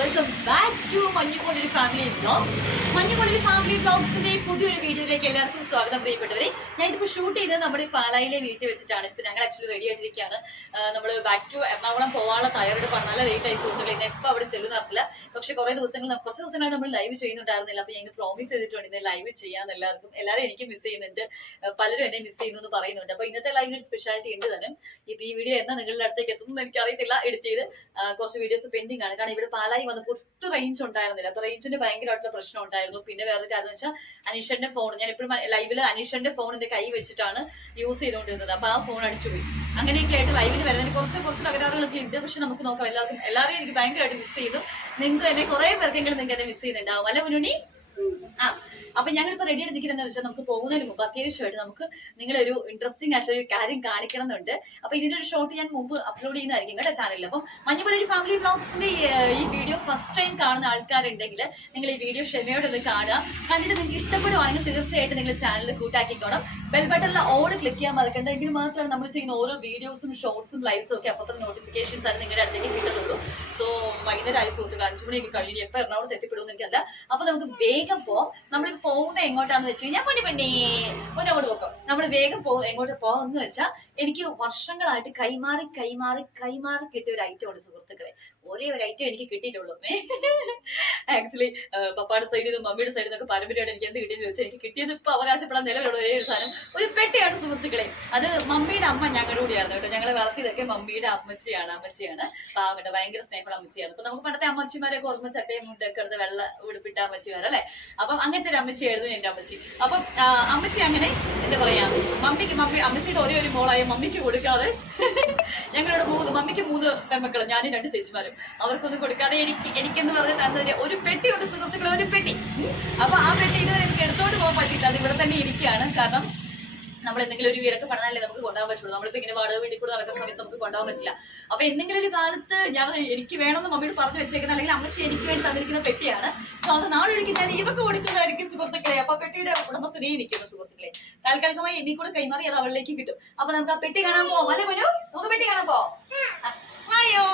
Welcome back to മഞ്ഞുകൊണ്ടൊരു family blogs മഞ്ഞുകൊണ്ടൊരു family ബ്ലോഗ്സിന്റെ പുതിയൊരു വീഡിയോയിലേക്ക് എല്ലാവർക്കും സ്വാഗതം പ്രിയപ്പെട്ടവരെ. ഞാൻ ഇതിപ്പോൾ ഷൂട്ട് ചെയ്തത് നമ്മുടെ പാലായിലെ വീട്ടിൽ വെച്ചിട്ടാണ്. ഇപ്പൊ ഞങ്ങൾ ആക്ച്വലി റെഡി ആയിട്ടിരിക്കുകയാണ്. നമ്മൾ ബാക്ക് ടു എറണാകുളം പോകാനുള്ള തയ്യാറെടുപ്പ് നല്ല ലേറ്റ് ആയി സുഹൃത്തുക്കളെ ഇന്ന് എപ്പോൾ അവിടെ ചെല്ലുന്നില്ല പക്ഷെ കുറെ ദിവസങ്ങൾ കുറച്ച് ദിവസങ്ങൾ നമ്മൾ ലൈവ് ചെയ്യുന്നുണ്ടായിരുന്നില്ല. അപ്പൊ ഞങ്ങൾ പ്രോമിസ് ചെയ്തിട്ടുണ്ട് ഇന്ന് ലൈവ് ചെയ്യാൻ എല്ലാവർക്കും. എല്ലാവരും എനിക്ക് മിസ് ചെയ്യുന്നുണ്ട്. പലരും എന്നെ മിസ് ചെയ്യുന്നു എന്ന് പറയുന്നുണ്ട്. അപ്പൊ ഇന്നത്തെ ലൈവിന് ഒരു സ്പെഷ്യാലിറ്റി ഉണ്ട് തന്നെ. ഇപ്പൊ ഈ വീഡിയോ എന്നാ നിങ്ങളുടെ അടുത്തേക്ക് എത്തുമെന്ന് എനിക്കറിയത്തില്ല. എഡിറ്റ് ചെയ്ത് കുറച്ച് വീഡിയോസ് പെൻഡിങ് ആണ്. കാരണം ഇവിടെ പാലായി വന്നപ്പോൾ ഒട്ടും റേഞ്ച് ഉണ്ടായിരുന്നില്ല. അപ്പൊ റേഞ്ചിന്റെ ഭയങ്കരമായിട്ടുള്ള പ്രശ്നം ഉണ്ടായിരുന്നു. പിന്നെ വേറെ കാര്യം വെച്ചാൽ അനീഷന്റെ ഫോൺ ഞാൻ എപ്പോഴും ലൈവിൽ അനീഷന്റെ ഫോൺ എന്റെ കൈ വെച്ചിട്ടാണ് യൂസ് ചെയ്തുകൊണ്ടിരുന്നത് അപ്പൊ ആ ഫോൺ അടിച്ചുപോയി അങ്ങനെയൊക്കെ ആയിട്ട് ലൈവിന് വരുന്നതിന് കുറച്ച് കുറച്ച് തകരാറുകളൊക്കെ ഉണ്ട്. പക്ഷെ നമുക്ക് നോക്കാം. എല്ലാവർക്കും എല്ലാവരെയും എനിക്ക് ഭയങ്കരമായിട്ട് മിസ് ചെയ്തു നിങ്ങൾക്ക് എന്നെ കുറെ പേർക്കെങ്കിലും നിങ്ങൾക്ക് എന്നെ മിസ് ചെയ്യുന്നുണ്ടാവും. അല്ലെ മുനുണി ആ. അപ്പൊ ഞങ്ങൾ ഇപ്പൊ റെഡി ആയിട്ട് നിൽക്കുന്നത് വെച്ചാൽ നമുക്ക് പോകുന്നതിന് മുമ്പ് അത്യാവശ്യമായിട്ട് നമുക്ക് നിങ്ങളെ ഒരു ഇൻട്രസ്റ്റിംഗ് ആയിട്ടുള്ള ഒരു കാര്യം കാണിക്കണമെന്നുണ്ട്. അപ്പൊ ഇതിന്റെ ഒരു ഷോട്ട് ഞാൻ മുമ്പ് അപ്ലോഡ് ചെയ്യുന്നതായിരിക്കും കേട്ടോ ചാനലിൽ അപ്പം മഞ്ഞുപള്ളി ഫാമിലി ബ്ലോഗ്സിന്റെ ഈ വീഡിയോ ഫസ്റ്റ് ടൈം കാണുന്ന ആൾക്കാരുണ്ടെങ്കിൽ നിങ്ങൾ ഈ വീഡിയോ ക്ഷമയോടെ ഒന്ന് കാണുക. കണ്ടിട്ട് നിങ്ങൾക്ക് ഇഷ്ടപ്പെടുവാണെങ്കിൽ തീർച്ചയായിട്ടും നിങ്ങൾ ചാനൽ കൂട്ടാക്കിക്കോണം. ബെൽ ബട്ടണിൽ ഓൾ ക്ലിക്ക് ചെയ്യാൻ മറക്കണ്ട. എങ്കിൽ മാത്രമാണ് നമ്മൾ ചെയ്യുന്ന ഓരോ വീഡിയോസും ഷോർട്സും ലൈവ്സും ഒക്കെ അപ്പോൾ നോട്ടിഫിക്കേഷൻസ് ആണ് നിങ്ങളുടെ അടുത്തേക്ക് കിട്ടത്തുള്ളൂ സോ വൈകുന്നേരം ആയി സുഹൃത്തുക്കൾ അഞ്ചു മണിയൊക്കെ കഴിഞ്ഞ് എപ്പോൾ എറണാകുളത്ത് എത്തിപ്പെടുമെന്ന് എനിക്കല്ല അപ്പൊ നമുക്ക് വേഗം പോകാം നമ്മൾ പോകുന്നത് എങ്ങോട്ടാന്ന് വെച്ച് കഴിഞ്ഞാൽ പണി പണി ഒന്നങ്ങോട്ട് പോക്കാം. നമ്മൾ വേഗം പോ എങ്ങോട്ട് പോകാമെന്ന് വെച്ചാൽ എനിക്ക് വർഷങ്ങളായിട്ട് കൈമാറി കൈമാറി കൈമാറി കിട്ടിയ ഒരു ഐറ്റം ഉണ്ട് സുഹൃത്തുക്കളെ. ഒരേ ഒരു ഐറ്റം എനിക്ക് കിട്ടിയിട്ടുള്ളൂ. ആക്ച്വലി പപ്പാടെ സൈഡിൽ നിന്നും മമ്മിയുടെ സൈഡിൽ നിന്നൊക്കെ പാരമ്പര്യമായിട്ട് എനിക്ക് എന്ത് കിട്ടിയെന്ന് ചോദിച്ചാൽ എനിക്ക് കിട്ടിയത് ഇപ്പൊ അവകാശപ്പെടാൻ നിലവിലുള്ള ഒരേ ഒരു സാധനം. ഒരു പെട്ടിയാണ് സുഹൃത്തുക്കളെ. അത് മമ്മിയുടെ അമ്മ ഞങ്ങളുടെ കൂടിയാണ് കേട്ടോ. ഞങ്ങളെ വളർത്തിയതൊക്കെ മമ്മിയുടെ അമ്മച്ചിയാണ് അമ്മച്ചിയാണ്. പാവം കേട്ടോ ഭയങ്കര സ്നേഹമുള്ള അമ്മച്ചിയാണ്. അപ്പൊ നമുക്ക് പണ്ടത്തെ അമ്മച്ചിമാരൊക്കെ ഓർമ്മ ചട്ടയും മുണ്ടൊക്കെ എടുത്ത് വെള്ള ഉടുപ്പിട്ട അമ്മച്ചിമാരല്ലേ അപ്പം അങ്ങനത്തെ ഒരു അമ്മച്ചിയായിരുന്നു എന്റെ അമ്മച്ചി. അപ്പം അമ്മച്ചി അങ്ങനെ എന്താ പറയാ മമ്മിക്ക് മമ്മി അമ്മച്ചിയുടെ ഒരേ ഒരു മോളായ മമ്മിക്ക് കൊടുക്കാതെ ഞങ്ങളുടെ മൂന്ന് മമ്മിക്ക് മൂന്ന് പെൺമക്കൾ ഞാനും രണ്ട് ചേച്ചിമാരും. അവർക്കൊന്നും കൊടുക്കാതെ എനിക്ക് എനിക്കെന്ന് പറഞ്ഞ തന്നതിന് ഒരു പെട്ടി ഉണ്ട് സുഹൃത്തുക്കളെ ഒരു പെട്ടി. അപ്പൊ ആ പെട്ടി ഇതുവരെ എനിക്ക് എടുത്തോണ്ട് പോകാൻ പറ്റില്ല അത് ഇവിടെ തന്നെ ഇരിക്കുകയാണ്. കാരണം നമ്മൾ എന്തെങ്കിലും ഒരു വീടൊക്കെ പണിതാലേ നമുക്ക് കൊണ്ടുപോകാൻ പറ്റുള്ളൂ. നമ്മളിപ്പോ ഇങ്ങനെ വാടക വീട്ടിൽ കൂടെ നടക്കുന്ന സമയത്ത് നമുക്ക് കൊണ്ടുപോകാൻ പറ്റില്ല. അപ്പൊ എന്തെങ്കിലും ഒരു കാലത്ത് ഞാൻ എനിക്ക് വേണമെന്ന് മമ്മിയോട് പറഞ്ഞു വെച്ചേക്കുന്ന അല്ലെങ്കിൽ അമ്മച്ചി എനിക്ക് വേണ്ടി തന്നിരിക്കുന്ന പെട്ടിയാണ്. സോ അത് നാളെ ഒരിക്കൽ ഞാൻ ഇവക്ക് കൊടുക്കുന്നതായിരിക്കും സുഹൃത്തുക്കളെ. അപ്പൊ പെട്ടിയുടെ ഉടമസ്ഥതയെ നിൽക്കുന്ന സുഹൃത്തുക്കളെ. താൽക്കാലികമായി എന്നെ കൂടെ കൈമാറി അത് അവളിലേക്ക് കിട്ടും. അപ്പൊ നമുക്ക് ആ പെട്ടി കാണാൻ പോവാം. അല്ലെ മനു? നമുക്ക് പെട്ടി കാണാൻ പോവാം. അയ്യോ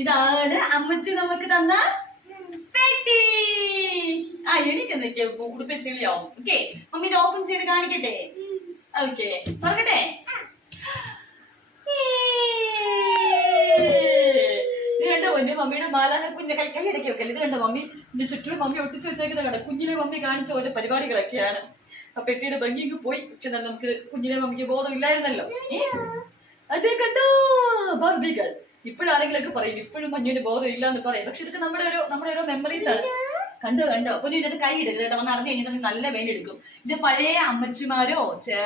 ഇതാണ് അമ്മച്ചി നമുക്ക് തന്ന പെട്ടി. ഉടുപ്പ് ചെളിയാവും ഓക്കെ മമ്മി ഇത് ഓപ്പൺ ചെയ്ത് കാണിക്കട്ടെ? ഓക്കെ തുറക്കട്ടെ? കണ്ടോ? വെക്കല്ലേ? കണ്ടോ കണ്ടോ? കുഞ്ഞിലെ പരിപാടികളൊക്കെയാണ്. ആ പെട്ടിയുടെ ഭംഗിക്ക് പോയി. പക്ഷെ നമുക്ക് കുഞ്ഞിലെ മമ്മിക്ക് ബോധം ഇല്ലായിരുന്നല്ലോ ഏ? അതേ കണ്ടോ? ബാർബികൾ ഇപ്പോഴാരെങ്കിലൊക്കെ പറയും. ഇപ്പോഴും മഞ്ഞിന് ബോധം ഇല്ല എന്ന് പറയും. പക്ഷെ ഇതൊക്കെ നമ്മുടെ ഒരു നമ്മുടെ ഓരോ മെമ്മറീസ് ആണ്. കണ്ടോ കണ്ടോ? അപ്പൊ ഇതിനകത്ത് കൈ ഇടരുത് കേട്ടോ നടന്നു കഴിഞ്ഞിട്ട് നല്ല വെയിൽ എടുക്കും. ഇത് പഴയ അമ്മച്ചിമാരോ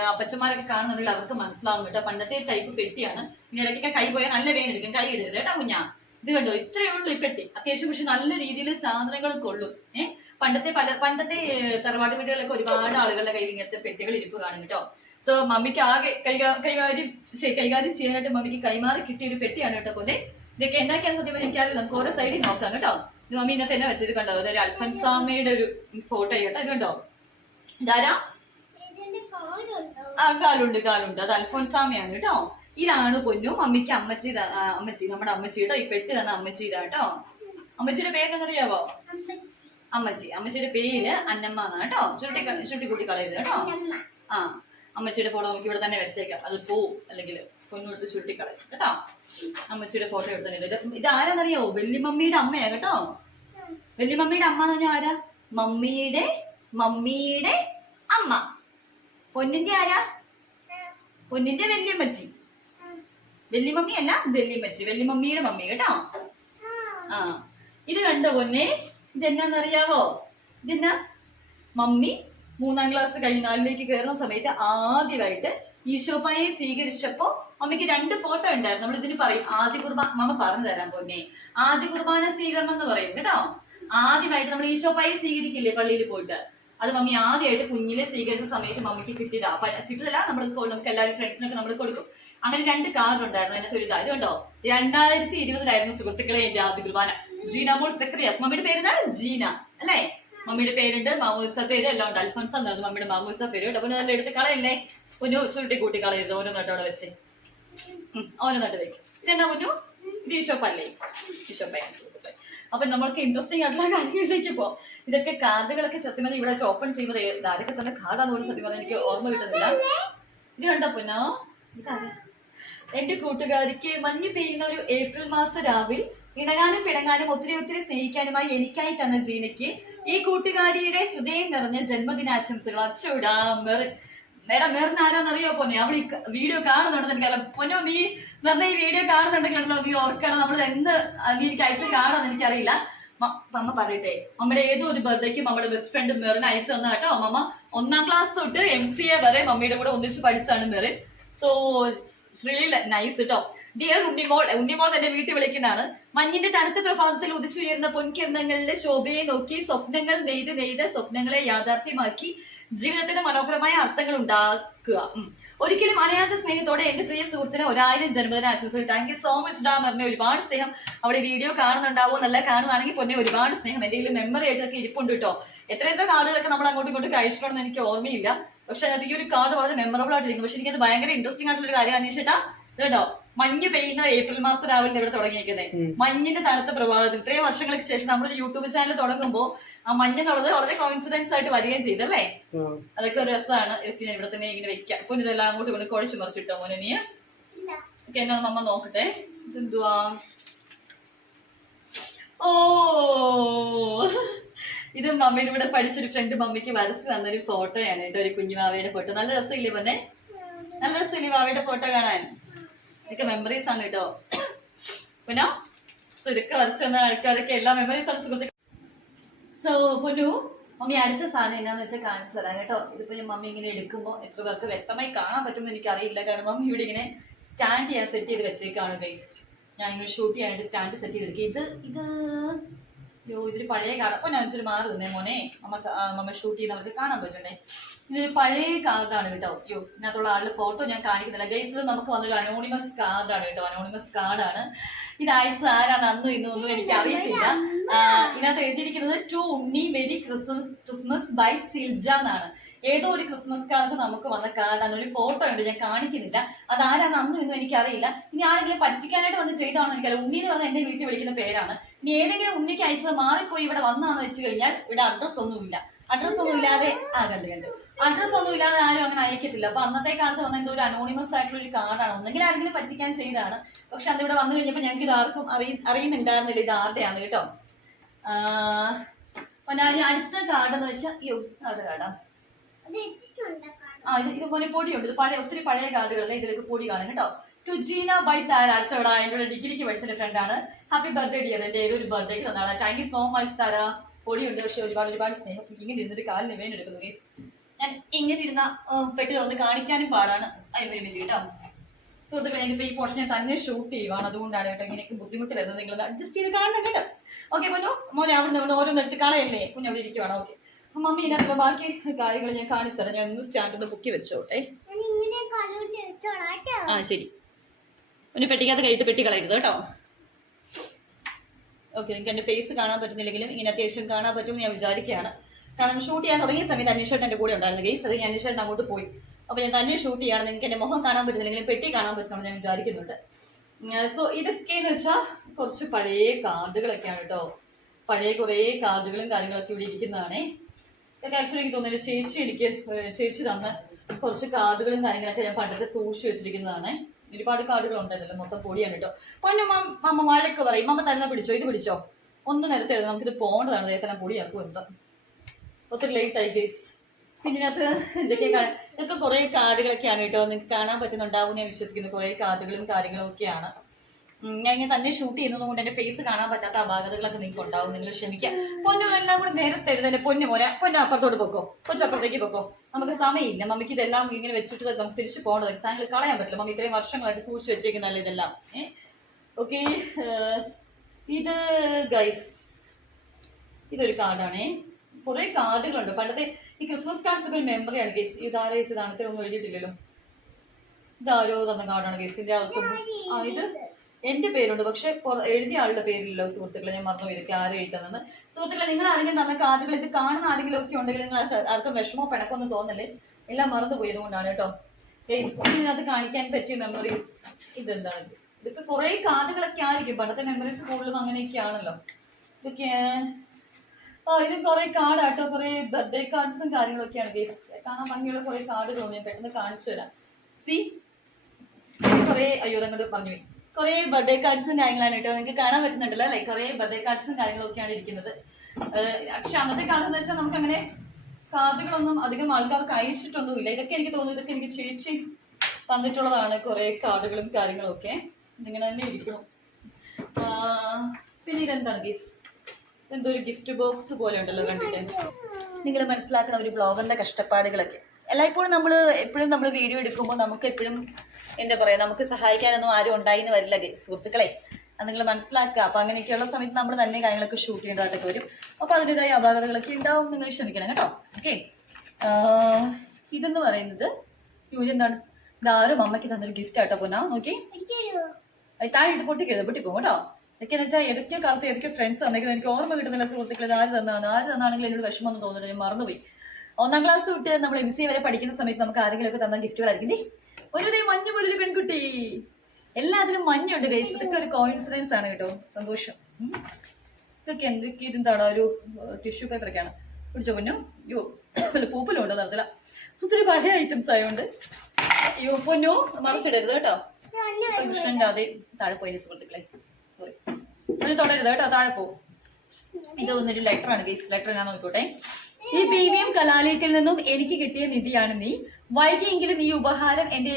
അപ്പച്ചമാരൊക്കെ കാണുന്നുണ്ടെങ്കിൽ അവർക്ക് മനസ്സിലാവും കേട്ടോ. പണ്ടത്തെ ടൈപ്പ് പെട്ടിയാണ്. ഇനി ഇടയ്ക്കൊക്കെ കൈ പോയാൽ നല്ല വെയിൽ എടുക്കും. കൈ ഇടരുത് കേട്ടോ കുഞ്ഞാ. ഇത് കണ്ടോ? ഇത്രയേ ഉള്ളൂ ഈ പെട്ടി. അത്യാവശ്യം പക്ഷെ നല്ല രീതിയിൽ സാധനങ്ങൾ കൊള്ളും ഏഹ് പണ്ടത്തെ പല പണ്ടത്തെ തറവാട് തറവാട്ട് വീടുകളിലൊക്കെ ഒരുപാട് ആളുകളുടെ കയ്യിൽ ഇങ്ങനത്തെ പെട്ടികൾ ഇരിപ്പ് കാണും കേട്ടോ. സോ മമ്മിക്ക് ആകെ കൈകാ- കൈകാര്യം കൈകാര്യം ചെയ്യാനായിട്ട് മമ്മിക്ക് കൈമാറി കിട്ടിയ ഒരു പെട്ടിയാണ് കേട്ടോ പോലെ ഇതൊക്കെ എന്താക്കാൻ സത്യം എനിക്കറിയില്ല നമുക്ക് ഓരോ സൈഡിൽ നോക്കാം കേട്ടോ. ഇത് മമ്മി ഇന്നത്തെ തന്നെ വെച്ചത് കണ്ടോ? അതൊരു അൽഫൻസാമയുടെ ഒരു ഫോട്ടോ ആയിട്ട് അത് കണ്ടോ ഇതാരാ? ആ കാലുണ്ട് കാലുണ്ട്. അത് അൽഫോൻസാമയാണ് കേട്ടോ. ഇതാണ് പൊന്നു മമ്മിക്ക് അമ്മച്ചി അമ്മച്ചി നമ്മുടെ അമ്മച്ചി കേട്ടോ. ഈ പെട്ടി തന്ന അമ്മച്ചി കേട്ടോ. അമ്മച്ചിയുടെ പേരെന്നറിയാവോ അമ്മച്ചി. അമ്മച്ചിയുടെ പേര് അന്നമ്മ എന്നാണ് കേട്ടോ. ചുരുട്ടി ചുരുട്ടിക്കുട്ടി കളയരുത് കേട്ടോ. ആ അമ്മച്ചിയുടെ ഫോട്ടോ നമുക്ക് ഇവിടെ തന്നെ വെച്ചേക്കാം. അത് പോവും അല്ലെങ്കിൽ പൊന്നെടുത്ത് ചുരുട്ടിക്കളയും. കേട്ടോ? അമ്മച്ചിയുടെ ഫോട്ടോ എടുത്തിട്ടുണ്ട്. ഇത് ആരാന്നറിയോ വല്യമ്മയുടെ അമ്മയാ കേട്ടോ? വല്യമ്മയുടെ അമ്മ എന്ന് പറഞ്ഞാൽ ആരാ? മമ്മിയുടെ മമ്മിയുടെ അമ്മ. പൊന്നിന്റെ ആരാ? പൊന്നിന്റെ വല്യമ്മച്ചി. വല്യമ്മമ്മി അല്ല വല്യമ്മച്ചി. വല്യമ്മയുടെ മമ്മി കേട്ടോ? ആ. ഇത് കണ്ടോ പൊന്നെ? ഇതെന്നാന്നറിയാവോ? ഇതെന്നാ? മമ്മി മൂന്നാം ക്ലാസ് കഴിഞ്ഞ് നാലിലേക്ക് കയറുന്ന സമയത്ത് ആദ്യമായിട്ട് ഈശോപ്പായെ സ്വീകരിച്ചപ്പോ മമ്മിക്ക് രണ്ട് ഫോട്ടോ ഉണ്ടായിരുന്നു. നമ്മൾ ഇതിന് പറയും ആദ്യ കുർബാന മമ്മ പറഞ്ഞു തരാം പൊന്നെ. ആദ്യ കുർബാന സ്വീകരണം എന്ന് പറയും കേട്ടോ. ആദ്യമായിട്ട് നമ്മൾ ഈശോപ്പായെ സ്വീകരിക്കില്ലേ പള്ളിയിൽ പോയിട്ട്? അത് മമ്മി ആദ്യമായിട്ട് കുഞ്ഞിലെ സ്വീകരിച്ച സമയത്ത് മമ്മിക്ക് കിട്ടിയതാ. കിട്ടിയതല്ല നമ്മൾ നമുക്ക് എല്ലാവരും ഫ്രണ്ട്സിനൊക്കെ നമ്മൾ കൊടുക്കും. അങ്ങനെ രണ്ട് കാർഡ് ഉണ്ടായിരുന്നു അതിനകത്ത് ഒരു കാര്യം കണ്ടോ? രണ്ടായിരത്തി ഇരുപതിലായിരുന്നു സുഹൃത്തുക്കളെ എന്റെ ആദ്യ കുർബാന. ജീന മോൾ സെക്രിയാസ്. മമ്മിയുടെ പേര് എന്താ ജീന. അല്ലേ? മമ്മിയുടെ പേരുണ്ട് മാമൂസ പേര് എല്ലാം ഉണ്ട്. അൽഫോൻസ് എന്നായിരുന്നു മമ്മിയുടെ മാമൂസ പേര്. ഡബിൾ നല്ല എടുത്ത് കളയല്ലേ? കുഞ്ഞു ചുരുട്ടി കൂട്ടി കളയരുത്. ഓരോന്നോട്ട് അവിടെ വെച്ച്. ഓരോ നട്ട് വെക്കും. ഇതെന്നാ മുന്നു? ഈശോപ്പല്ലേ ഈശോപ്പയാണ് അപ്പൊ നമ്മൾക്ക് ഇൻട്രസ്റ്റിംഗ് ആയിട്ടുള്ള കാര്യങ്ങളിലേക്ക് പോകാം ഇതൊക്കെ കാർഡുകളൊക്കെ സത്യം പറഞ്ഞാൽ ഇവിടെ ഓപ്പൺ ചെയ്യുമ്പോൾ ഇതാരൊക്കെ തന്നെ കാർഡാന്ന് പോലും സത്യം പറഞ്ഞാൽ എനിക്ക് ഓർമ്മ കിട്ടുന്നില്ല. ഇത് കണ്ട പൊന്നോ? എന്റെ കൂട്ടുകാരിക്ക് മഞ്ഞ് പെയ്യുന്ന ഒരു ഏപ്രിൽ മാസ രാവിൽ ഇണങ്ങാനും പിണങ്ങാനും ഒത്തിരി ഒത്തിരി സ്നേഹിക്കാനുമായി എനിക്കായി തന്ന ജീനയ്ക്ക് ഈ കൂട്ടുകാരിയുടെ ഹൃദയം നിറഞ്ഞ ജന്മദിനാശംസകൾ. അച്ചോടാ നേരെ മെറിന് ആരാന്നറിയോ പൊന്നെ? അവൾ ഈ വീഡിയോ കാണുന്നുണ്ടെന്ന് എനിക്കറിയാം പൊന്നോ നീ മെറിനെ ഈ വീഡിയോ കാണുന്നുണ്ടെങ്കിൽ നീ ഓർക്കണം നമ്മൾ എന്ത് നീ എനിക്ക് അയച്ചു കാണാന്ന് എനിക്കറിയില്ല. അമ്മ പറയട്ടെ അമ്മയുടെ ഏതോ ഒരു ബർത്ത്ഡേക്ക് അമ്മയുടെ ബെസ്റ്റ് ഫ്രണ്ട് മെറിൻ അയച്ചു തന്ന കേട്ടോ. മമ്മ ഒന്നാം ക്ലാസ് തൊട്ട് എം സി എ വരെ മമ്മിയുടെ കൂടെ ഒന്നിച്ച് പഠിച്ചാണ് മെറിൻ. സോ റിയലി നൈസ് കേട്ടോ ഡിയർ ഉണ്ണിമോൾ ഉണ്ണിമോൾ തന്നെ വീട്ടിൽ വിളിക്കുന്നതാണ്. മഞ്ഞിന്റെ തണുത്ത പ്രഭാതത്തിൽ ഉദിച്ചുയർന്ന പൊൻകിരണങ്ങളുടെ ശോഭയെ നോക്കി സ്വപ്നങ്ങൾ നെയ്ത് നെയ്ത് സ്വപ്നങ്ങളെ യാഥാർത്ഥ്യമാക്കി ജീവിതത്തിന് മനോഹരമായ അർത്ഥങ്ങൾ ഉണ്ടാക്കുക. ഒരിക്കലും അറിയാത്ത സ്നേഹത്തോടെ എന്റെ പ്രിയ സുഹൃത്തിന് ഒരായിരം ജന്മദിന ആശംസകൾ. താങ്ക് യു സോ മച്ച് ഡാ പറഞ്ഞ ഒരുപാട് സ്നേഹം അവിടെ വീഡിയോ കാണുന്നുണ്ടാവോ നല്ല കാണുകയാണെങ്കിൽ പൊന്നെ ഒരുപാട് സ്നേഹം. എന്റെ കയ്യിൽ മെമ്മറി ആയിട്ടൊക്കെ ഇരിപ്പുണ്ട് കേട്ടോ. എത്ര എത്ര കാർഡുകളൊക്കെ നമ്മൾ അങ്ങോട്ടും ഇങ്ങോട്ടും കഴിച്ചിട്ടുണ്ടെന്ന് എനിക്ക് ഓർമ്മയില്ല. പക്ഷെ അത് ഈ ഒരു കാർഡ് വളരെ മെമ്മറബിൾ ആയിട്ടിരിക്കും പക്ഷെ എനിക്കത് ഭയങ്കര ഇൻട്രസ്റ്റിംഗ് ആയിട്ടുള്ള ഒരു കാര്യം അന്വേഷിച്ചിട്ടാ കേട്ടോ മഞ്ഞ് പെയ്യുന്ന ഏപ്രിൽ മാസം രാവിലെ ഇവിടെ തുടങ്ങിയിരിക്കുന്നത് മഞ്ഞിന്റെ തണുത്ത പ്രഭാതത്തിൽ ഇത്രയും വർഷങ്ങൾക്ക് ശേഷം നമ്മൾ യൂട്യൂബ് ചാനൽ തുടങ്ങുമ്പോൾ ആ മഞ്ഞ് എന്നുള്ളത് വളരെ കോൺഫിഡൻസ് ആയിട്ട് വരികയും ചെയ്തല്ലേ? അതൊക്കെ ഒരു രസമാണ്. പിന്നെ ഇവിടെ തന്നെ ഇങ്ങനെ വെക്കാം. അപ്പൊ ഇതെല്ലാം അങ്ങോട്ട് ഇവിടെ കുഴച്ച് മറിച്ചിട്ടോ മോനെ നീ? ഒക്കെ എന്നാ നമ്മ നോക്കട്ടെ. ഇതെന്തുവാ? ഓ. ഇത് മമ്മിയുടെ ഇവിടെ പഠിച്ചൊരു ഫ്രണ്ട് മമ്മിക്ക് വരച്ച് തന്നൊരു ഫോട്ടോയാണ് കേട്ടോ ഒരു കുഞ്ഞുമാവയുടെ ഫോട്ടോ നല്ല രസമില്ലേ പൊന്നെ നല്ല രസമില്ലേ മാവയുടെ ഫോട്ടോ കാണാൻ? ഇതൊക്കെ മെമ്മറീസ് ആണ് കേട്ടോ പിന്നെ സുരുക്ക വരച്ച് തന്ന ആൾക്കാരൊക്കെ എല്ലാ മെമ്മറീസ് ആണ് സുഹൃത്തുക്കൾ. സോ പൊന്നു മമ്മി അടുത്ത സാധനം എന്നാന്ന് വെച്ചാൽ കാണിച്ചു തരാം കേട്ടോ. ഇതിപ്പോ ഞാൻ മമ്മി ഇങ്ങനെ എടുക്കുമ്പോൾ എത്ര പേർക്ക് വ്യക്തമായി കാണാൻ പറ്റുമെന്ന് എനിക്കറിയില്ല. കാരണം മമ്മി ഇവിടെ ഇങ്ങനെ സ്റ്റാൻഡ് ചെയ്യാൻ സെറ്റ് ചെയ്ത് വെച്ചേക്കാണ് ഗൈസ് ഞാൻ ഇങ്ങനെ ഷൂട്ട് ചെയ്യാനായിട്ട് സ്റ്റാൻഡ് സെറ്റ് ചെയ്തിരിക്കും ഇത് ഇത് ഇതൊരു പഴയ കാർഡ് അപ്പോൾ ഞാൻ ഇച്ചിരി മാറി നിന്നേ മോനെ. നമുക്ക് മമ്മ ഷൂട്ട് ചെയ്യുന്നവർക്ക് കാണാൻ പറ്റണ്ടേ ഇതൊരു പഴയ കാർഡാണ് കേട്ടോ. യോ ഇതിനകത്തുള്ള ആളുടെ ഫോട്ടോ ഞാൻ കാണിക്കുന്നില്ല. ഗൈസ് നമുക്ക് വന്നൊരു അനോണിമസ് കാർഡാണ് കേട്ടോ. അനോണിമസ് കാർഡാണ് ഇത് അയച്ചത് ആരാണ് അന്നും ഇന്നും ഒന്നും എനിക്ക് അറിയത്തില്ല. ഇതിനകത്ത് എഴുതിയിരിക്കുന്നത് to Unni merry Christmas Christmas by Silja എന്നാണ്. ഏതോ ഒരു ക്രിസ്മസ് കാലത്ത് നമുക്ക് വന്ന കാർഡാണ് ഒരു ഫോട്ടോ ഉണ്ട് ഞാൻ കാണിക്കുന്നില്ല. അത് ആരാണ് അന്നും ഇന്നും എനിക്കറിയില്ല. ഇനി ആരെങ്കിലും പറ്റിക്കാനായിട്ട് വന്ന് ചെയ്താണോ എനിക്കറിയാം ഉണ്ണി എന്ന് പറഞ്ഞാൽ എന്റെ വീട്ടിൽ വിളിക്കുന്ന പേരാണ്. ഇനി ഏതെങ്കിലും ഉണ്ണിക്ക് അയച്ചത് മാറിപ്പോയി ഇവിടെ വന്നാന്ന് വെച്ച് കഴിഞ്ഞാൽ ഇവിടെ അഡ്രസ് ഒന്നുമില്ല. അഡ്രസ്സ് ഒന്നും ഇല്ലാതെ ആ കണ്ടു കണ്ടു. അഡ്രസ് ഒന്നും ഇല്ലാതെ ആരും അങ്ങനെ അയക്കത്തില്ല. അപ്പൊ അന്നത്തെ കാലത്ത് വന്ന എന്തോ ഒരു അനോണിമസ് ആയിട്ടുള്ള ഒരു കാർഡാണ്. ഒന്നെങ്കിൽ ആരെങ്കിലും പറ്റിക്കാൻ ചെയ്താണ് പക്ഷെ അത് ഇവിടെ വന്നു കഴിഞ്ഞപ്പോൾ ഞങ്ങൾക്ക് ഇത് ആർക്കും അറിയ അറിയുന്നുണ്ടായിരുന്നില്ല. ഇത് ആരുടെയാണ് കേട്ടോ? ഞാൻ അടുത്ത കാർഡ് എന്ന് വെച്ചാൽ അയ്യോ അത് കാർഡാ ആ ഇത് ഇതുപോലെ പൊടിയുണ്ട്. ഇത് പഴയ ഒത്തിരി പഴയ കാർഡുകളിലെ ഇതിലേക്ക് പൊടി കാണും കേട്ടോ. ടു ജീന ബൈ താര അച്ചവട എന്റെ ഡിഗ്രിക്ക് പഠിച്ച ഫ്രണ്ടാണ് ഹാപ്പി ബർത്ത്ഡേ ഡിയർ എന്റെ ഒരു ബർത്ത്ഡേക്ക് തന്നാണ് thank you so much Thara പൊടിയുണ്ട് പക്ഷെ ഒരുപാട് ഒരുപാട് സ്നേഹം. ഇങ്ങനെ ഇരുന്നിട്ട് കാലിന് വേണ്ടി എടുക്കുന്നു ഗൈസ് ഞാൻ ഇങ്ങനെ ഇരുന്ന പെട്ടി തുറന്ന് കാണിക്കാനും പാടാണ്. അതിന് വേണ്ടി കേട്ടോ. സുഹൃത്തുക്കളെ എനിക്കിപ്പോൾ ഈ പോർഷൻ ഞാൻ തന്നെ ഷൂട്ട് ചെയ്യുവാണ്. അതുകൊണ്ടാണ് കേട്ടോ ഇങ്ങനെയൊക്കെ ബുദ്ധിമുട്ട് വരുന്നത്. നിങ്ങൾ അഡ്ജസ്റ്റ് ചെയ്ത് കാണണം കേട്ടോ. ഓക്കെ കുഞ്ഞു മോനെ അവിടെ നിന്ന് ഓരോന്ന് എടുത്ത് കളയല്ലേ? കുഞ്ഞു അവിടെ ഇരിക്കുവാണ്. ഓക്കെ മമ്മി ഇതിനകത്തുള്ള ബാക്കി കാര്യങ്ങൾ ഞാൻ കാണിച്ചു തരാം. ഞാൻ ഒന്ന് സ്റ്റാൻഡിൽ പൊക്കി വെച്ചോട്ടെ. ആ ശരി. ഒന്ന് പെട്ടിക്കകത്ത് കഴിഞ്ഞിട്ട് പെട്ടി കളയരുത് കേട്ടോ. ഓക്കെ നിങ്ങൾക്ക് എന്റെ ഫേസ് കാണാൻ പറ്റുന്നില്ലെങ്കിലും ഇങ്ങനെ അത്യാവശ്യം കാണാൻ പറ്റുമെന്ന് ഞാൻ വിചാരിക്കുകയാണ്. കാരണം ഷൂട്ട് ചെയ്യാൻ തുടങ്ങിയ സമയത്ത് അന്വേഷണം എന്റെ കൂടെ ഉണ്ടായിരുന്നു ഗെയ്സ് അത് ഞാൻ അന്വേഷണം അങ്ങോട്ട് പോയി. അപ്പോൾ ഞാൻ തന്നെ ഷൂട്ട് ചെയ്യാണ്. നിങ്ങൾക്ക് എന്റെ മുഖം കാണാൻ പറ്റുന്നില്ലെങ്കിലും പെട്ടി കാണാൻ പറ്റും ഞാൻ വിചാരിക്കുന്നുണ്ട്. സോ ഇതൊക്കെ ഇതൊക്കെയെന്ന് വെച്ചാൽ കുറച്ച് പഴയ കാർഡുകളൊക്കെയാണ് കേട്ടോ. പഴയ കുറേ കാർഡുകളും കാര്യങ്ങളൊക്കെ ഇവിടെ ഇരിക്കുന്നതാണേ. ഇതൊക്കെ ആക്ച്വലി എനിക്ക് തോന്നുന്നു ചേച്ചി എനിക്ക് ചേച്ചി തന്ന കുറച്ച് കാർഡുകളും കാര്യങ്ങളൊക്കെ ഞാൻ പണ്ടത്തെ സൂക്ഷിച്ചു വെച്ചിരിക്കുന്നതാണ്. ഒരുപാട് കാർഡുകൾ ഉണ്ടായിരുന്നല്ലോ മൊത്തം പൊടിയാണ് കേട്ടോ. പൊന്നു മമ്മ മഴയൊക്കെ പറയും. മമ്മ തന്നെ പിടിച്ചോ? ഇത് പിടിച്ചോ? ഒന്ന് നേരത്തെ എഴുതാം. നമുക്കിത് പോകേണ്ടതാണ്. നേരത്തെ പൊടിയാക്കും എന്തോ. ഒത്തിരി ലേറ്റ് ആയി ഗേസ് ഇതിനകത്ത് എന്തൊക്കെയാ ഇതൊക്കെ കുറേ കാർഡുകളൊക്കെയാണ് കേട്ടോ. നിങ്ങൾക്ക് കാണാൻ പറ്റുന്നുണ്ടാവും ഞാൻ വിശ്വസിക്കുന്നു. കുറേ കാർഡുകളും കാര്യങ്ങളും ഒക്കെയാണ്. ഞാൻ ഇങ്ങനെ തന്നെ ഷൂട്ട് ചെയ്യുന്നത് കൊണ്ട് എന്റെ ഫേസ് കാണാൻ പറ്റാത്ത അപാകതകളൊക്കെ നിങ്ങൾക്ക് ഉണ്ടാവും. നിങ്ങൾ ക്ഷമിക്കാം. പൊന്നു എല്ലാം കൂടെ നേരത്തെ എഴുതന്നെ പൊന്നു മോനെ പൊന്നു അപ്പുറത്തോട്ട് പൊക്കോ. കൊച്ചപ്പുറത്തേക്ക് പൊക്കോ. നമുക്ക് സമയമില്ല. മമ്മിക്ക് ഇതെല്ലാം ഇങ്ങനെ വെച്ചിട്ട് നമുക്ക് തിരിച്ചു പോകേണ്ടത് സാധനങ്ങൾ കളയാൻ പറ്റില്ല. മമ്മി ഇത്രയും വർഷങ്ങളായിട്ട് സൂക്ഷിച്ച് വെച്ചേക്കുന്നതല്ല ഇതെല്ലാം? ഓക്കെ. ഇത് ഗൈസ് ഇതൊരു കാർഡാണേ കുറെ കാർഡുകളുണ്ട്. പണ്ടത്തെ ഈ ക്രിസ്മസ് കാർഡ്സ് ഒക്കെ ഒരു മെമ്മറിയാണ് കേസ് ഇത് ആരോചിച്ചതാണ് ഇത്രയൊന്നും എഴുതിയിട്ടില്ലല്ലോ. ഇതാരോ തന്ന കാർഡാണ് ഇതിന്റെ അകത്ത് ഇത്? എന്റെ പേരുണ്ട്. പക്ഷെ എഴുതിയ ആളുടെ പേരില്ലല്ലോ സുഹൃത്തുക്കളെ ഞാൻ മറന്നു ഇതൊക്കെ ആരും എഴുതുന്നത് സുഹൃത്തുക്കളെ നിങ്ങൾ ആരെങ്കിലും നമുക്ക് ആദ്യം ഇത് കാണുന്ന ആരെങ്കിലും ഒക്കെ ഉണ്ടെങ്കിൽ നിങ്ങൾ ആർക്ക് വിഷമോ പിണക്കൊന്നും തോന്നല്ലേ? എല്ലാം മറന്നു പോയത് കൊണ്ടാണ് കേട്ടോ. ഫേസ്ബുക്കിനകത്ത് കാണിക്കാൻ പറ്റിയ മെമ്മറീസ് ഇതെന്താണ്? ഇതിപ്പോ കുറെ കാർഡുകളൊക്കെ ആയിരിക്കും. പണ്ടത്തെ മെമ്മറീസ് കൂടുതലും അങ്ങനെയൊക്കെയാണല്ലോ. ഇതൊക്കെ ആ ഇത് കുറെ കാർഡ് ആട്ടോ കുറെ ബർത്ത്ഡേ കാർഡ്സും കാര്യങ്ങളൊക്കെയാണ് ഗേസ് കാണാൻ ഭംഗിയുള്ള കുറെ കാർഡുകളുണ്ട് ഞാൻ പെട്ടെന്ന് കാണിച്ചു തരാം. സി കുറെ അയ്യോ അങ്ങോട്ട് പറഞ്ഞു പോയി കുറെ ബർത്ത്ഡേ കാർഡ്സും കാര്യങ്ങളാണ് കേട്ടോ. നിങ്ങൾക്ക് കാണാൻ പറ്റുന്നുണ്ടല്ലോ അല്ലെ? കുറെ ബർത്ത്ഡേ കാർഡ്സും കാര്യങ്ങളൊക്കെയാണ് ഇരിക്കുന്നത്. പക്ഷെ അന്നത്തെ കാലം എന്ന് വെച്ചാൽ നമുക്ക് അങ്ങനെ കാർഡുകളൊന്നും അധികം ആൾക്കാർക്ക് അയച്ചിട്ടൊന്നുമില്ല. ഇതൊക്കെ എനിക്ക് തോന്നുന്നു ഇതൊക്കെ എനിക്ക് ചേച്ചി തന്നിട്ടുള്ളതാണ് കുറെ കാർഡുകളും കാര്യങ്ങളും ഒക്കെ ഇങ്ങനെ തന്നെ ഇരിക്കണം പിന്നെ ഇതെന്താണ് ഗീസ്? എന്തോ ഒരു ഗിഫ്റ്റ് ബോക്സ് പോലെ ഉണ്ടല്ലോ കണ്ടിട്ട്. നിങ്ങൾ മനസ്സിലാക്കുന്ന ഒരു ബ്ലോഗറിന്റെ കഷ്ടപ്പാടുകളൊക്കെ. എല്ലായ്പ്പോഴും നമ്മൾ എപ്പോഴും നമ്മൾ വീഡിയോ എടുക്കുമ്പോൾ നമുക്ക് എപ്പോഴും എന്താ പറയാ നമുക്ക് സഹായിക്കാനൊന്നും ആരും ഉണ്ടായിന്ന് വരില്ല സുഹൃത്തുക്കളെ. അത് നിങ്ങൾ മനസ്സിലാക്കുക. അപ്പൊ അങ്ങനെയൊക്കെയുള്ള സമയത്ത് നമ്മൾ തന്നെ കാര്യങ്ങളൊക്കെ ഷൂട്ട് ചെയ്യേണ്ടതായിട്ടൊക്കെ വരും. അപ്പൊ അതിന്റെതായ അപാകതകളൊക്കെ ഉണ്ടാവും നിങ്ങൾ ക്ഷമിക്കണം കേട്ടോ. ഓക്കെ ഇതെന്ന് പറയുന്നത് യൂരി എന്താണ്? ഇതാരും അമ്മയ്ക്ക് തന്നൊരു ഗിഫ്റ്റ് ആട്ടോ പൊന്നാ. നോക്കി താഴെ ഇട്ട് പൊട്ടിക്കരുത്. പൊട്ടിപ്പോകും കേട്ടോ. ഇതൊക്കെയെന്ന് വെച്ചാൽ ഏതൊക്കെ കാലത്ത് ഏതൊക്കെ ഫ്രണ്ട്സ് തന്നേക്കുന്നത് എനിക്ക് ഓർമ്മ കിട്ടുന്നില്ല സുഹൃത്തുക്കളെ. ഇത് ആര് തന്നാണ് ആര് തന്നാണെങ്കിൽ എന്നോട് വിഷമം എന്ന് തോന്നുന്നുണ്ട് ഞാൻ മറന്നുപോയി. ഒന്നാം ക്ലാസ് വിട്ട് നമ്മൾ എം സി വരെ പഠിക്കുന്ന സമയത്ത് നമുക്ക് ആരെങ്കിലും ഒക്കെ തന്ന ഗിഫ്റ്റുകളായിരിക്കും ഒരു മഞ്ഞ പോലൊരു പെൺകുട്ടി. എല്ലാത്തിലും മഞ്ഞുണ്ട് ഗൈസ് ഇതൊക്കെ ഒരു കോയിൻസിഡൻസ് ആണ് കേട്ടോ. സന്തോഷം. ഇതൊക്കെ എന്തൊക്കെ ഇതെന്താണ് ഒരു ടിഷ്യൂ പേപ്പർ ഒക്കെയാണ്. പിടിച്ചോ കുഞ്ഞു യോ അല്ല പൂപ്പലും ഉണ്ടോ നടത്തില്ല ഒത്തിരി പഴയ ഐറ്റംസ് ആയതുകൊണ്ട് യോ പൊന്നു മറിച്ചിടരുത് കേട്ടോ. കൃഷ്ണന്റെ അതേ താഴെ പോയി സുഹൃത്തുക്കളെ. സോറി ഒരു തുടരുത് കേട്ടോ താഴെ പോ. ഇത് ഒന്നൊരു ലെറ്റർ ആണ് ഗേസ് ലെറ്റർ ഞാൻ നോക്കിക്കോട്ടെ. ഈ പി വി എം കലാലയത്തിൽ നിന്നും എനിക്ക് കിട്ടിയ നിധിയാണ് നീ. വൈകിയെങ്കിലും ഈ ഉപഹാരം എന്റെ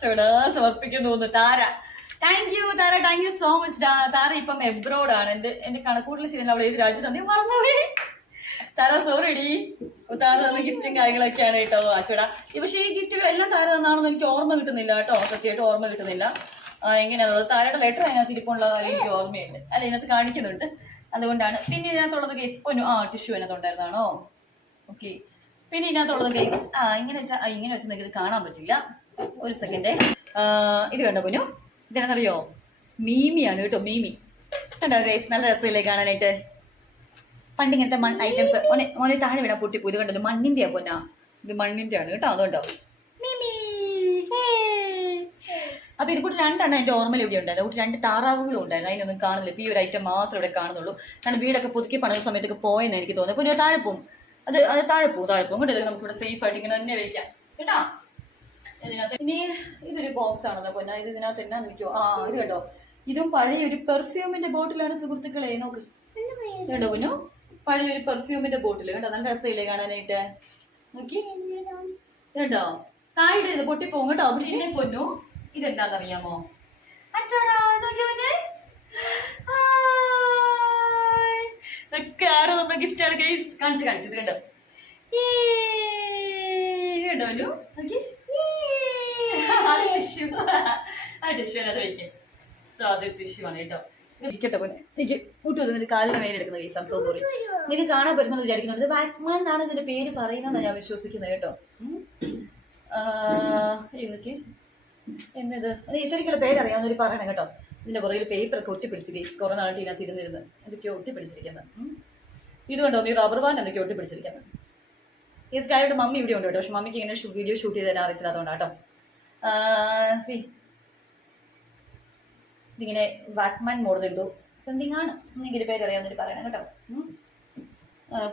ചുട സമർപ്പിക്കുന്നു Thara. Thank you Thara. Thank you so much Thara ഇപ്പം എബ്രോഡ് ആണ്. എന്റെ എന്റെ കണക്കൂട്ടിൽ ശരിയല്ല അവൾ ഏത് രാജ്യത്ത് തന്നെ മറന്നുപോയി. താര സോറി ഡി. താര തന്ന ഗിഫ്റ്റും കാര്യങ്ങളൊക്കെയാണ് കേട്ടോ. അച്ചടാ പക്ഷേ ഈ ഗിഫ്റ്റുകൾ എല്ലാം താര തന്നാണെന്ന് എനിക്ക് ഓർമ്മ കിട്ടുന്നില്ല കേട്ടോ. സത്യമായിട്ട് ഓർമ്മ കിട്ടുന്നില്ല. എങ്ങനെയാണുള്ളത് താരയുടെ ലെറ്റർ അതിനകത്ത് ഇരിപ്പുള്ള എനിക്ക് ഓർമ്മയുണ്ട്. അല്ല ഇതിനകത്ത് കാണിക്കുന്നുണ്ട്. അതുകൊണ്ടാണ്. പിന്നെ ഇതിനകത്തുള്ളത് എസ്പൊന്നു ആ ടിഷ്യൂ അതിനകത്തുണ്ടായിരുന്നാണോ ഓക്കെ പിന്നെ ഇതിനകത്തുള്ളത് ഗൈസ് ആ ഇങ്ങനെ വെച്ചാൽ ഇങ്ങനെ വെച്ചാൽ നിങ്ങൾക്ക് കാണാൻ പറ്റില്ല. ഒരു സെക്കൻഡേ ഇത് കണ്ടോ പൊന്നു ഇതെന്നറിയോ മീമിയാണ് കേട്ടോ മീമി. കണ്ടോ ഗൈസ് നല്ല രസമില്ലേ കാണാനായിട്ട്? പണ്ട് ഇങ്ങനത്തെ മൺ ഐറ്റംസ് ഓനെ ഓനെ താഴെ വിടാൻ പൊട്ടിപ്പോ ഇത് കണ്ടല്ലോ മണ്ണിന്റെയാ പൊന്നാ. ഇത് മണ്ണിന്റെ ആണ് കേട്ടോ അതുകൊണ്ടോ. മീമി. അപ്പൊ ഇത് കൂട്ടി രണ്ടെണ്ണം എന്റെ ഓർമ്മയിൽ ഇവിടെ ഉണ്ടായത് കൂട്ടി രണ്ട് താറാവുകളും ഉണ്ടായിരുന്നു. അതിനൊന്നും കാണുന്നില്ല. ഈ ഒരു ഐറ്റം മാത്രം ഇവിടെ കാണുന്നുള്ളൂ. കാരണം വീടൊക്കെ പുതുക്കി പണിത സമയത്തൊക്കെ പോയെന്ന് എനിക്ക് തോന്നുന്നു അപ്പൊ താഴെ പോകും അത് അത് താഴെ പോകും താഴെ പോകും. കേട്ടോ? നമുക്ക് ഇവിടെ സേഫ് ആയിട്ട് ഇങ്ങനെ തന്നെ വെക്കാം. കേട്ടോ? ഇതിനകത്ത് ഇനി ഇതൊരു ബോക്സ് ആണല്ലോ പൊന്ന. ഇത് ഇതിനകത്ത് എന്നാ നിൽക്കുമോ ആ ഇത് കേട്ടോ ഇതും പഴയ ഒരു പെർഫ്യൂമിന്റെ ബോട്ടിലാണ് സുഹൃത്തുക്കളെ. നോക്ക്. കേട്ടോ പൊന്നു? പഴയ ഒരു പെർഫ്യൂമിന്റെ ബോട്ടിൽ കേട്ടോ നല്ല രസമില്ലേ കാണാനായിട്ട്? നോക്കി. കേട്ടോ താഴെ ഇത് പൊട്ടിപ്പോകും. കേട്ടോ? അവിടെ പൊന്നു. ഇതെന്താണെന്നറിയാമോ? അച്ഛടാ നോക്കി പൊന്നെ. ഹായ്. ഇതൊക്കെ ആരോ തന്ന ഗിഫ്റ്റ് ആണ്. ഗൈസ് കാണിച്ച് കാണിച്ചത് കണ്ടോ? ഏയ്. കണ്ടോ അനു? നോക്കി. ടിഷ്യൂ ആ ടിഷ്യൂ അത് വെക്കാം. സോ അത് ടിഷ്യൂ ആണ് കേട്ടോ. ഇരിക്കട്ടെ പോലെ എനിക്ക് മുട്ടു വന്നിട്ട് കാലിന് മേലെ എടുക്കുന്ന കേസ് സോ സോറി നിങ്ങൾക്ക് കാണാൻ പറ്റുന്നത് വിചാരിക്കുന്നത് ഇത് ബാക്ക്മാൻ എന്നാണ് ഇതിന്റെ പേര് പറയുന്നതെന്ന് ഞാൻ വിശ്വസിക്കുന്നത് കേട്ടോ. ഇവക്ക് എന്നത്? അത് ഈശ്വരിക്കുള്ള പേര് അറിയാവുന്നവർ പറയണം കേട്ടോ. ഇതിന്റെ പുറകിൽ പേപ്പർ ഒക്കെ ഒട്ടിപ്പിടിച്ച് ഗേസ് കുറെ നാളായിട്ട് ഇതിനകത്ത് ഇരുന്നിരുന്ന് എന്തൊക്കെയോ ഒട്ടിപ്പിടിച്ചിരിക്കുന്നത് ഇതുകൊണ്ടോ ഇത് കണ്ടോ? ഈ റബ്ബർ ബാൻഡ് എന്തൊക്കെയോ ഒട്ടിപ്പിടിച്ചിരിക്കുന്നത് ഈ സ്കാരിയുടെ മമ്മി ഇവിടെ ഉണ്ട് കേട്ടോ. പക്ഷെ മമ്മിക്ക് ഇങ്ങനെ വീഡിയോ ഷൂട്ട് ചെയ്ത് തരാൻ അറിയത്തില്ല അതുകൊണ്ടാട്ടോ സി ഇതിങ്ങനെ വാക്മാൻ മോഡൽ എന്തോ സംതിങ് ആണ്. എന്നെങ്കിൽ പേര് അറിയാവുന്നവർ പറയണം കേട്ടോ.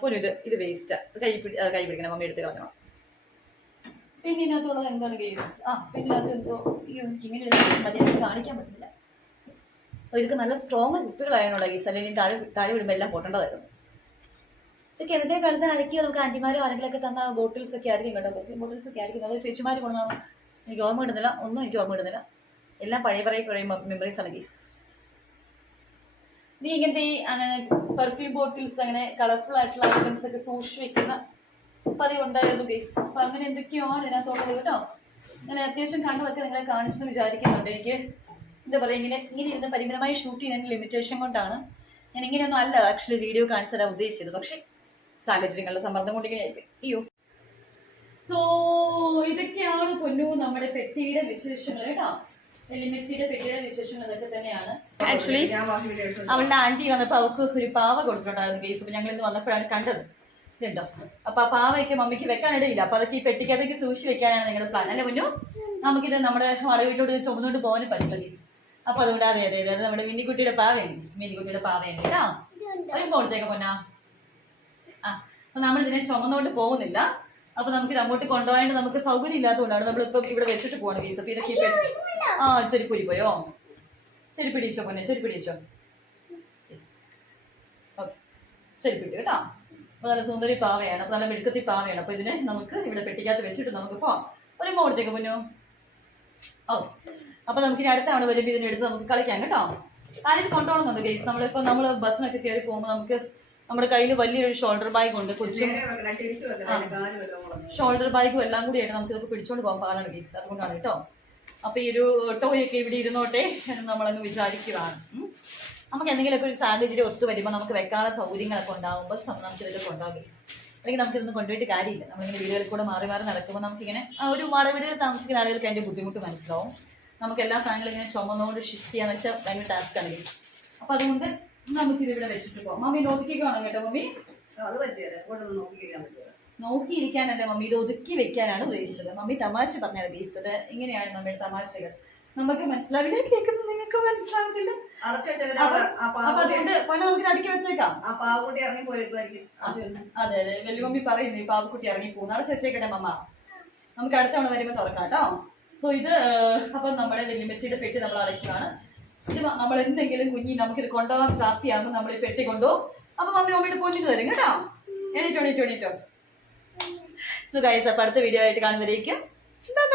പോലും ഇത് ഇത് വേസ്റ്റാ കൈ പിടി കൈ പിടിക്കണം. മമ്മി എടുത്ത് കളഞ്ഞോ പിന്നെ ഇതിനകത്തുള്ളത് എന്താണ് കേസ് ആ പിന്നെ ഇതിനകത്ത് എന്തോ അയ്യോ എനിക്ക് ഇങ്ങനെ ഒരു മതി എനിക്ക് കാണിക്കാൻ പറ്റില്ല അപ്പോൾ ഇതൊക്കെ നല്ല സ്ട്രോങ് കുപ്പികളായിരുന്നു ഈ അല്ലെങ്കിൽ താഴെ താഴെ വിടുമ്പോൾ എല്ലാം പൊട്ടേണ്ടതായിരുന്നു. ഇതൊക്കെ എന്നത്തെ കാലത്ത് ആയിരിക്കും നമുക്ക് ആന്റിമാരോ ആരെങ്കിലൊക്കെ തന്ന ബോട്ടിൽസ് ഒക്കെ ആയിരിക്കും കേട്ടോ. ബോട്ടിൽസ് ഒക്കെ ആയിരിക്കും. അതായത് ചേച്ചിമാർ കൊണ്ടാണോ എനിക്ക് ഓർമ്മ ഇടുന്നില്ല ഒന്നും എനിക്ക് ഓർമ്മ ഇടുന്നില്ല എല്ലാം പഴയ പഴയ പഴയ മെമ്മറീസ് ആണ് ഗീസ് നീ ഇങ്ങനത്തെ ഈ അങ്ങനെ പെർഫ്യൂം ബോട്ടിൽസ് അങ്ങനെ കളർഫുൾ ആയിട്ടുള്ള ഐറ്റംസ് ഒക്കെ സൂക്ഷിച്ച് വെക്കുന്ന പതിവ് ഉണ്ടായിരുന്നു ഗീസ് അപ്പൊ അങ്ങനെ എന്തൊക്കെയാണ് ഇതിനകത്തുള്ളത് കേട്ടോ. ഞാൻ അത്യാവശ്യം കണ്ടതൊക്കെ നിങ്ങളെ കാണിച്ചെന്ന് വിചാരിക്കുന്നുണ്ട് എനിക്ക്. എന്താ പറയുക ഇങ്ങനെ ഇങ്ങനെ ഇരുന്ന് പരിമിതമായി ഷൂട്ട് ചെയ്യുന്നതിന് ലിമിറ്റേഷൻ കൊണ്ടാണ് ഞാൻ ഇങ്ങനെയൊന്നും അല്ല ആക്ച്വലി വീഡിയോ കാണിച്ചു തരാൻ ഉദ്ദേശിച്ചത്. പക്ഷെ സാഹചര്യങ്ങളുടെ സമ്മർദ്ദം കൊണ്ട് ഇങ്ങനെ ആയിരിക്കും. അയ്യോ. സോ ഇതൊക്കെയാണ് പൊന്നു നമ്മുടെ പെട്ടിയുടെ വിശേഷങ്ങൾ കേട്ടോ. എലിമിച്ചിയുടെ പെട്ടിയുടെ വിശേഷങ്ങൾ ഇതൊക്കെ തന്നെയാണ്. ആക്ച്വലി അവളുടെ ആന്റി വന്നപ്പോ അവൾക്ക് ഒരു പാവ കൊടുത്തിട്ടുണ്ടായിരുന്നു കേസ് അപ്പൊ ഞങ്ങൾ ഇന്ന് വന്നപ്പോഴാണ് കണ്ടത്. ഇതുണ്ടോ അപ്പൊ ആ പാവയ്ക്ക് മമ്മിക്ക് വെക്കാനിടയില്ല അപ്പൊ അതൊക്കെ ഈ പെട്ടിക്കകത്തേക്ക് സൂക്ഷിച്ച് വെക്കാനാണ് നിങ്ങളുടെ പ്ലാൻ അല്ലെ മുന്നു നമുക്കിത് നമ്മുടെ വള വീട്ടിലോട്ട് ചുമന്നുകൊണ്ട് പോകാനും പറ്റില്ല കേസ് അപ്പൊ അതുകൊണ്ട് അതെ അതെ അതെ നമ്മുടെ മിന്നിക്കുട്ടിയുടെ പാവയാണ് മിന്നിക്കുട്ടിയുടെ പാവയാണ് കേട്ടോ. ഒരു പോളത്തേക്ക് പൊന്നാ. ആ അപ്പൊ നമ്മൾ ഇതിനെ ചുമന്നോട്ട് പോകുന്നില്ല. അപ്പൊ നമുക്ക് ഇത് അങ്ങോട്ട് കൊണ്ടുപോകാണ്ട് നമുക്ക് സൗകര്യം ഇല്ലാത്തതുകൊണ്ടാണ് നമ്മളിപ്പം ഇവിടെ വെച്ചിട്ട് പോകണം കേസ് അപ്പൊ ഇതൊക്കെ ആ ചെരുപ്പൂരി പോയോ? ചെരുപ്പ് ഇടിച്ചോ പൊന്നെ ചെരുപ്പ് ഇടിച്ചോ ഓക്കെ ചെരുപ്പിട്ട് കേട്ടോ. അപ്പൊ നല്ല സുന്ദരി പാവയാണ് അപ്പൊ നല്ല മെടുക്കത്തി പാവയാണ്. അപ്പൊ ഇതിനെ നമുക്ക് ഇവിടെ പെട്ടിക്കകത്ത് വെച്ചിട്ട് നമുക്ക് പോവാം. ഒരു മോളത്തേക്ക് പൊന്നോ. ഓ അപ്പൊ നമുക്ക് ഇനി അടുത്ത തവണ വരുമ്പോൾ ഇതിനെ എടുത്ത് നമുക്ക് കളിക്കാം കേട്ടോ. ആരും കൊണ്ടുപോകണമെന്നുണ്ട് ഗൈസ് നമ്മളിപ്പോ നമ്മൾ ബസ്സിനൊക്കെ കയറി പോകുമ്പോൾ നമുക്ക് നമ്മുടെ കയ്യിൽ വലിയൊരു ഷോൾഡർ ബാഗ് ഉണ്ട് കൊച്ചും. ഷോൾഡർ ബാഗും എല്ലാം കൂടി ആയിട്ട് നമുക്ക് ഇതൊക്കെ പിടിച്ചോണ്ട് പോകാൻ പാടാണ് കേസ് അതുകൊണ്ടാണ് കേട്ടോ. അപ്പൊ ഈ ഒരു ടോയൊക്കെ ഇവിടെ ഇരുന്നോട്ടെ എന്ന് നമ്മളങ്ങ് വിചാരിക്കുകയാണ്. നമുക്ക് എന്തെങ്കിലുമൊക്കെ ഒരു സാഹചര്യം ഒത്തു വരുമ്പോൾ നമുക്ക് വെക്കാനുള്ള സൗകര്യങ്ങളൊക്കെ ഉണ്ടാകുമ്പോൾ നമുക്ക് ഇതൊക്കെ കൊണ്ടുപോകാം കേസ് അല്ലെങ്കിൽ നമുക്ക് ഇതൊന്നും കൊണ്ടുപോയിട്ട് കാര്യമില്ല. നമ്മളിങ്ങനെ വീടുകളിൽ കൂടെ മാറി മാറി നടക്കുമ്പോൾ നമുക്കിങ്ങനെ ഒരു മാട വീടുകളിൽ താമസിക്കുന്ന ആളുകൾക്ക് അതിന്റെ ബുദ്ധിമുട്ട് മനസ്സിലാവും. നമുക്ക് എല്ലാ സാധനങ്ങളും ഇങ്ങനെ ചുമന്നുകൊണ്ട് ഷിഫ്റ്റ് ചെയ്യാന്ന് വെച്ചാൽ ഭയങ്കര ടാസ്ക് ആണ് അപ്പൊ അതുകൊണ്ട് നമുക്ക് ഇത് ഇവിടെ വെച്ചിട്ട് പോകാം മമ്മി നോക്കിക്കോണം കേട്ടോ മമ്മി. നോക്കിയിരിക്കാനല്ല മമ്മി. ഇത് ഒതുക്കി വെക്കാനാണ് ഉദ്ദേശിച്ചത്. മമ്മി തമാശ പറഞ്ഞാണ് ഉദ്ദേശിച്ചത്. ഇങ്ങനെയാണ് മമ്മിയുടെ തമാശകൾ നമുക്ക് മനസ്സിലാവില്ല കേൾക്കുന്നത് നിങ്ങൾക്ക് അപ്പൊ- അതുകൊണ്ട് നമുക്ക് അടുക്കി വെച്ചേക്കാം. അത് അതെ അതെ. വലിയ മമ്മി പറയുന്നു ഈ പാവക്കുട്ടി ഇറങ്ങി പോകുന്നു. അടച്ചു വെച്ചേക്കട്ടെ മമ്മ. നമുക്ക് അടുത്ത തവണ വരുമ്പോൾ തുറക്കാം കേട്ടോ. സോ ഇത് അപ്പം നമ്മുടെ വെല്ലുമച്ചിയുടെ പെട്ടി നമ്മൾ അടയ്ക്കുകയാണ്. ഇത് നമ്മൾ എന്തെങ്കിലും കുഞ്ഞി നമുക്കിത് കൊണ്ടുപോകാൻ പ്രാപ്തിയാകുമ്പോൾ നമ്മൾ ഈ പെട്ടി കൊണ്ടുപോകും അപ്പൊ മമ്മി മമ്മിയുടെ പൊന്നിട്ട് തരും കേട്ടോ. എണീറ്റോ എണീറ്റോ എണീറ്റോ. സോ ഗൈസ് അപ്പം അടുത്ത വീഡിയോ ആയിട്ട് കാണുമ്പോഴേക്കും ബൈ